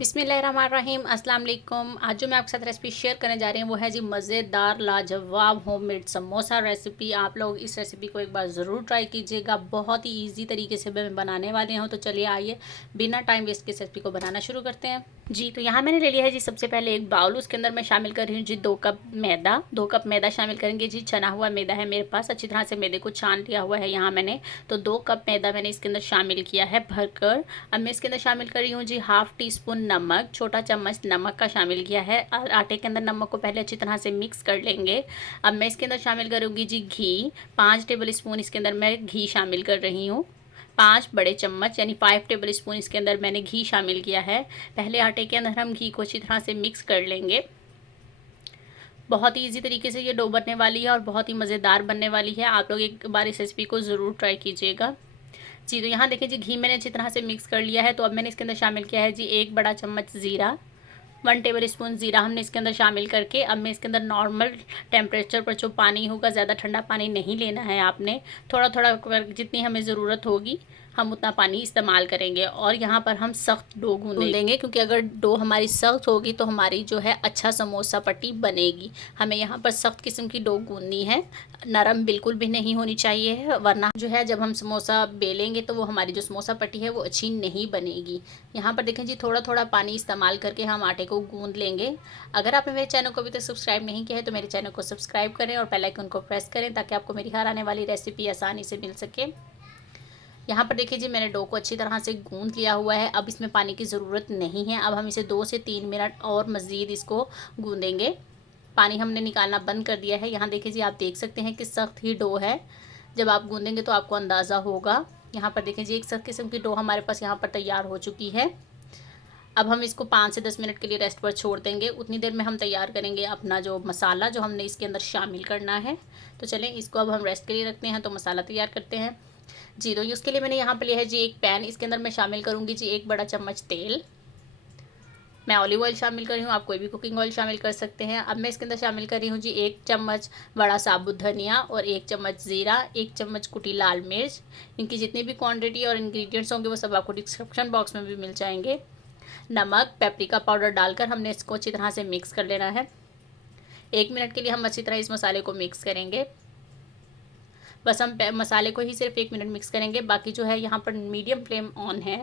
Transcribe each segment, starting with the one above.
बिस्मिल्लाहिर्रहमानिर्रहीम अस्सलाम वालेकुम। आज जो मैं आपके साथ रेसिपी शेयर करने जा रही हूँ वो है जी मज़ेदार लाजवाब होममेड समोसा रेसिपी। आप लोग इस रेसिपी को एक बार ज़रूर ट्राई कीजिएगा। बहुत ही इजी तरीके से मैं बनाने वाली हूँ। तो चलिए आइए बिना टाइम वेस्ट के इस रेसिपी को बनाना शुरू करते हैं। जी तो यहाँ मैंने ले लिया है जी सबसे पहले एक बाउल। उसके अंदर मैं शामिल कर रही हूँ जी 2 कप मैदा शामिल करेंगे जी। छना हुआ मैदा है मेरे पास, अच्छी तरह से मैदे को छान लिया हुआ है यहाँ मैंने। तो 2 कप मैदा मैंने इसके अंदर शामिल किया है भरकर। अब मैं इसके अंदर शामिल कर रही हूँ जी हाफ़ टी स्पून नमक, छोटा चम्मच नमक का शामिल किया है। आटे के अंदर नमक को पहले अच्छी तरह से मिक्स कर लेंगे। अब मैं इसके अंदर शामिल करूँगी जी घी। 5 टेबल स्पून इसके अंदर मैं घी शामिल कर रही हूँ। 5 बड़े चम्मच यानी 5 टेबल स्पून इसके अंदर मैंने घी शामिल किया है। पहले आटे के अंदर हम घी को अच्छी तरह से मिक्स कर लेंगे। बहुत ही ईजी तरीके से ये डो बनने वाली है और बहुत ही मज़ेदार बनने वाली है। आप लोग एक बार इस रेसिपी को ज़रूर ट्राई कीजिएगा। जी तो यहाँ देखिए जी घी मैंने अच्छी तरह से मिक्स कर लिया है। तो अब मैंने इसके अंदर शामिल किया है जी 1 बड़ा चम्मच ज़ीरा। 1 टेबल स्पून ज़ीरा हमने इसके अंदर शामिल करके अब मैं इसके अंदर नॉर्मल टेम्परेचर पर जो पानी होगा, ज़्यादा ठंडा पानी नहीं लेना है आपने। थोड़ा थोड़ा जितनी हमें ज़रूरत होगी हम उतना पानी इस्तेमाल करेंगे। और यहाँ पर हम सख्त डो गूँधेंगे क्योंकि अगर डो हमारी सख्त होगी तो हमारी जो है अच्छा समोसा पट्टी बनेगी। हमें यहाँ पर सख्त किस्म की डो गूँधनी है, नरम बिल्कुल भी नहीं होनी चाहिए, वरना जो है जब हम समोसा बेलेंगे तो वो हमारी जो समोसा पट्टी है वो अच्छी नहीं बनेगी। यहाँ पर देखें जी थोड़ा थोड़ा पानी इस्तेमाल करके हम आटे को गूँध लेंगे। अगर आपने मेरे चैनल को अभी तक सब्सक्राइब नहीं किया है तो मेरे चैनल को सब्सक्राइब करें और बेल आइकन को प्रेस करें ताकि आपको मेरी हर आने वाली रेसिपी आसानी से मिल सके। यहाँ पर देखिए जी मैंने डो को अच्छी तरह से गूंथ लिया हुआ है। अब इसमें पानी की ज़रूरत नहीं है। अब हम इसे 2 से 3 मिनट और मज़ीद इसको गूंदेंगे। पानी हमने निकालना बंद कर दिया है। यहाँ देखिए जी आप देख सकते हैं कि सख्त ही डो है। जब आप गूंदेंगे तो आपको अंदाज़ा होगा। यहाँ पर देखिए जी एक सख्त किस्म की डो हमारे पास यहाँ पर तैयार हो चुकी है। अब हम इसको 5 से 10 मिनट के लिए रेस्ट पर छोड़ देंगे। उतनी देर में हम तैयार करेंगे अपना जो मसाला जो हमने इसके अंदर शामिल करना है। तो चलें इसको अब हम रेस्ट के लिए रखते हैं तो मसाला तैयार करते हैं। जी तो उसके लिए मैंने यहाँ पर लिया है जी एक पैन। इसके अंदर मैं शामिल करूँगी जी 1 बड़ा चम्मच तेल। मैं ऑलिव ऑयल शामिल कर रही हूँ, आप कोई भी कुकिंग ऑयल शामिल कर सकते हैं। अब मैं इसके अंदर शामिल कर रही हूँ जी 1 चम्मच बड़ा साबुत धनिया और 1 चम्मच ज़ीरा, 1 चम्मच कुटी लाल मिर्च। इनकी जितनी भी क्वांटिटी और इंग्रेडिएंट्स होंगे वो सब आपको डिस्क्रिप्शन बॉक्स में भी मिल जाएंगे। नमक, पेपरिका पाउडर डालकर हमने इसको अच्छी तरह से मिक्स कर लेना है। 1 मिनट के लिए हम अच्छी तरह इस मसाले को मिक्स करेंगे। बस हम मसाले को ही सिर्फ 1 मिनट मिक्स करेंगे, बाकी जो है यहाँ पर मीडियम फ्लेम ऑन है।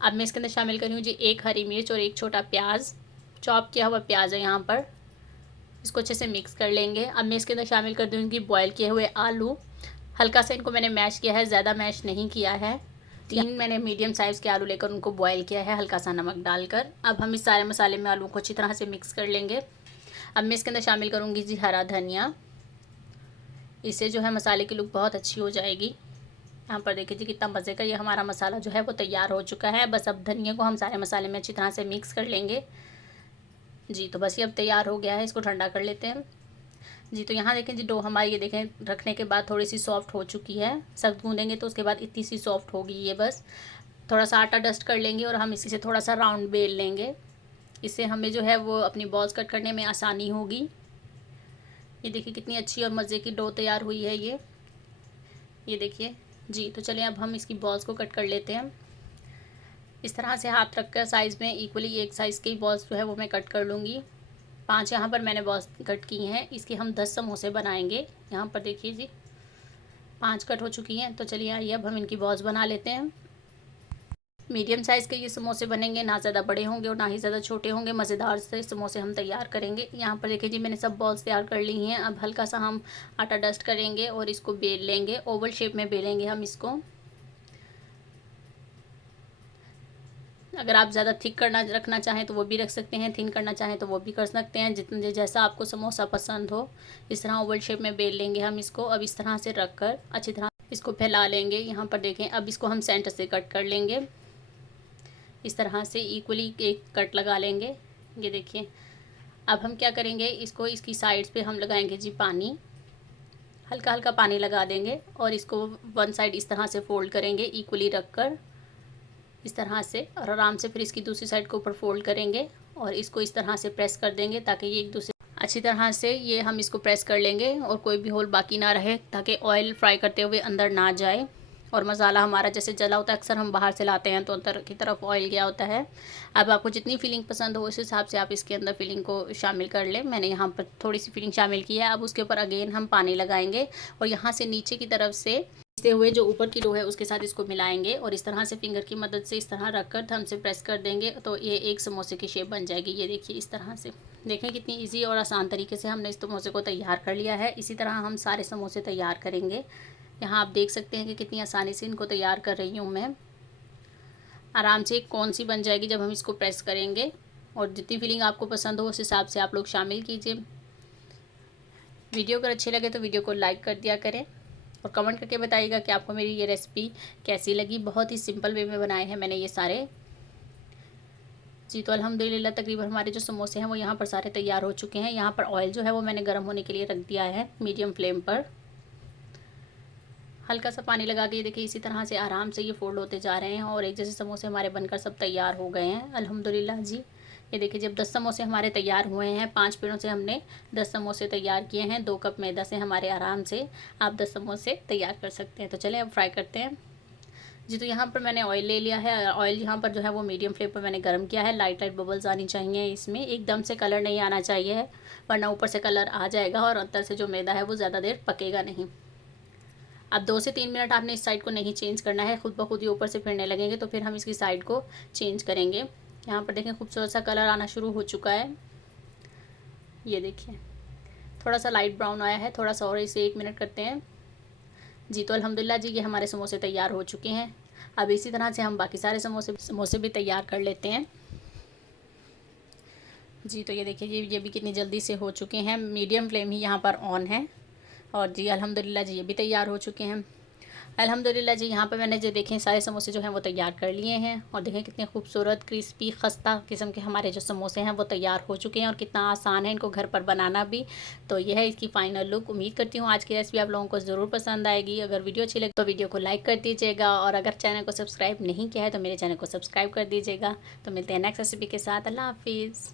अब मैं इसके अंदर शामिल कर रही हूँ जी 1 हरी मिर्च और 1 छोटा प्याज, चॉप किया हुआ प्याज है यहाँ पर। इसको अच्छे से मिक्स कर लेंगे। अब मैं इसके अंदर शामिल कर दूँगी बॉयल किए हुए आलू। हल्का सा इनको मैंने मैश किया है, ज़्यादा मैश नहीं किया है। 3 मैंने मीडियम साइज़ के आलू लेकर उनको बॉयल किया है हल्का सा नमक डालकर। अब हम इस सारे मसाले में आलू को अच्छी तरह से मिक्स कर लेंगे। अब मैं इसके अंदर शामिल करूँगी जी हरा धनिया। इससे जो है मसाले की लुक बहुत अच्छी हो जाएगी। यहाँ पर देखिए जी कितना मज़े का ये हमारा मसाला जो है वो तैयार हो चुका है। बस अब धनिया को हम सारे मसाले में अच्छी तरह से मिक्स कर लेंगे। जी तो बस ये अब तैयार हो गया है, इसको ठंडा कर लेते हैं। जी तो यहाँ देखें जी डो हमारी ये देखें रखने के बाद थोड़ी सी सॉफ्ट हो चुकी है। सख्त गूँधेंगे तो उसके बाद इतनी सी सॉफ्ट होगी ये। बस थोड़ा सा आटा डस्ट कर लेंगे और हम इसी से थोड़ा सा राउंड बेल लेंगे। इससे हमें जो है वो अपनी बॉल्स कट करने में आसानी होगी। ये देखिए कितनी अच्छी और मज़े की डो तैयार हुई है ये देखिए। जी तो चलिए अब हम इसकी बॉल्स को कट कर लेते हैं। इस तरह से हाथ रख कर साइज़ में इक्वली एक साइज़ की बॉल्स जो है वो मैं कट कर लूँगी। 5 यहाँ पर मैंने बॉल्स कट की हैं। इसके हम 10 समोसे बनाएंगे। यहाँ पर देखिए जी 5 कट हो चुकी हैं। तो चलिए आइए अब हम इनकी बॉल्स बना लेते हैं। मीडियम साइज़ के ये समोसे बनेंगे, ना ज़्यादा बड़े होंगे और ना ही ज़्यादा छोटे होंगे। मज़ेदार से समोसे हम तैयार करेंगे। यहाँ पर देखिए जी मैंने सब बॉल्स तैयार कर ली हैं। अब हल्का सा हम आटा डस्ट करेंगे और इसको बेल लेंगे। ओवल शेप में बेलेंगे हम इसको। अगर आप ज़्यादा थिक करना रखना चाहें तो वो भी रख सकते हैं, थिन करना चाहें तो वो भी कर सकते हैं, जितने जैसा आपको समोसा पसंद हो। इस तरह ओवल शेप में बेल लेंगे हम इसको। अब इस तरह से रख कर अच्छी तरह इसको फैला लेंगे। यहाँ पर देखें अब इसको हम सेंटर से कट कर लेंगे। इस तरह से इक्वली एक कट लगा लेंगे। ये देखिए अब हम क्या करेंगे, इसको इसकी साइड्स पे हम लगाएंगे जी पानी। हल्का हल्का पानी लगा देंगे और इसको वन साइड इस तरह से फोल्ड करेंगे इक्वली रख कर इस तरह से, और आराम से फिर इसकी दूसरी साइड को ऊपर फोल्ड करेंगे और इसको इस तरह से प्रेस कर देंगे ताकि ये एक दूसरे अच्छी तरह से ये हम इसको प्रेस कर लेंगे और कोई भी होल बाकी ना रहे ताकि ऑयल फ्राई करते हुए अंदर ना जाए। और मसाला हमारा जैसे जला होता है, अक्सर हम बाहर से लाते हैं तो अंदर की तरफ ऑयल गया होता है। अब आपको जितनी फिलिंग पसंद हो उस हिसाब से आप इसके अंदर फिलिंग को शामिल कर लें। मैंने यहाँ पर थोड़ी सी फिलिंग शामिल की है। अब उसके ऊपर अगेन हम पानी लगाएंगे और यहाँ से नीचे की तरफ से खींचते हुए जो ऊपर की डो है उसके साथ इसको मिलाएंगे और इस तरह से फिंगर की मदद से इस तरह रखकर थंब से प्रेस कर देंगे तो ये एक समोसे की शेप बन जाएगी। ये देखिए इस तरह से, देखें कितनी इजी और आसान तरीके से हमने इस समोसे को तैयार कर लिया है। इसी तरह हम सारे समोसे तैयार करेंगे। यहाँ आप देख सकते हैं कि कितनी आसानी से इनको तैयार कर रही हूँ मैं। आराम से एक कौन सी बन जाएगी जब हम इसको प्रेस करेंगे। और जितनी फिलिंग आपको पसंद हो उस हिसाब से आप लोग शामिल कीजिए। वीडियो अगर अच्छी लगे तो वीडियो को लाइक कर दिया करें और कमेंट करके बताइएगा कि आपको मेरी ये रेसिपी कैसी लगी। बहुत ही सिंपल वे में बनाए हैं मैंने ये सारे। जी तो अल्हम्दुलिल्लाह तकरीबन हमारे जो समोसे हैं वो यहाँ पर सारे तैयार हो चुके हैं। यहाँ पर ऑयल जो है वो मैंने गर्म होने के लिए रख दिया है मीडियम फ्लेम पर। हल्का सा पानी लगा के देखिए इसी तरह से आराम से ये फोल्ड होते जा रहे हैं और एक जैसे समोसे हमारे बनकर सब तैयार हो गए हैं अल्हम्दुलिल्लाह जी। ये देखिए जब 10 समोसे हमारे तैयार हुए हैं, 5 पेड़ों से हमने 10 समोसे तैयार किए हैं। 2 कप मैदा से हमारे आराम से आप 10 समोसे तैयार कर सकते हैं। तो चलें अब फ्राई करते हैं। जी तो यहाँ पर मैंने ऑयल ले लिया है। ऑयल यहाँ पर जो है वो मीडियम फ्लेम पर मैंने गर्म किया है। लाइट लाइट बबल्स आनी चाहिए इसमें, एकदम से कलर नहीं आना चाहिए वरना ऊपर से कलर आ जाएगा और अंदर से जो मैदा है वो ज़्यादा देर पकेगा नहीं। अब 2 से 3 मिनट आपने इस साइड को नहीं चेंज करना है, खुद ब खुद ही ऊपर से फिरने लगेंगे तो फिर हम इसकी साइड को चेंज करेंगे। यहाँ पर देखें खूबसूरत सा कलर आना शुरू हो चुका है। ये देखिए थोड़ा सा लाइट ब्राउन आया है, थोड़ा सा और इसे 1 मिनट करते हैं। जी तो अल्हम्दुलिल्लाह जी ये हमारे समोसे तैयार हो चुके हैं। अब इसी तरह से हम बाकी सारे समोसे भी तैयार कर लेते हैं। जी तो ये देखिए ये भी कितनी जल्दी से हो चुके हैं। मीडियम फ्लेम ही यहाँ पर ऑन है और जी अल्हम्दुलिल्लाह जी ये भी तैयार हो चुके हैं। अल्हम्दुलिल्लाह जी यहाँ पर मैंने जो देखें सारे समोसे जो हैं वो तैयार कर लिए हैं और देखें कितने खूबसूरत क्रिस्पी खस्ता किस्म के हमारे जो समोसे हैं वो तैयार हो चुके हैं और कितना आसान है इनको घर पर बनाना भी। तो यह है इसकी फ़ाइनल लुक। उम्मीद करती हूँ आज की रेसिपी आप लोगों को ज़रूर पसंद आएगी। अगर वीडियो अच्छी लगे तो वीडियो को लाइक कर दीजिएगा और अगर चैनल को सब्सक्राइब नहीं किया है तो मेरे चैनल को सब्सक्राइब कर दीजिएगा। तो मिलते हैं नेक्स्ट रेसिपी के साथ। अल्लाह हाफिज़।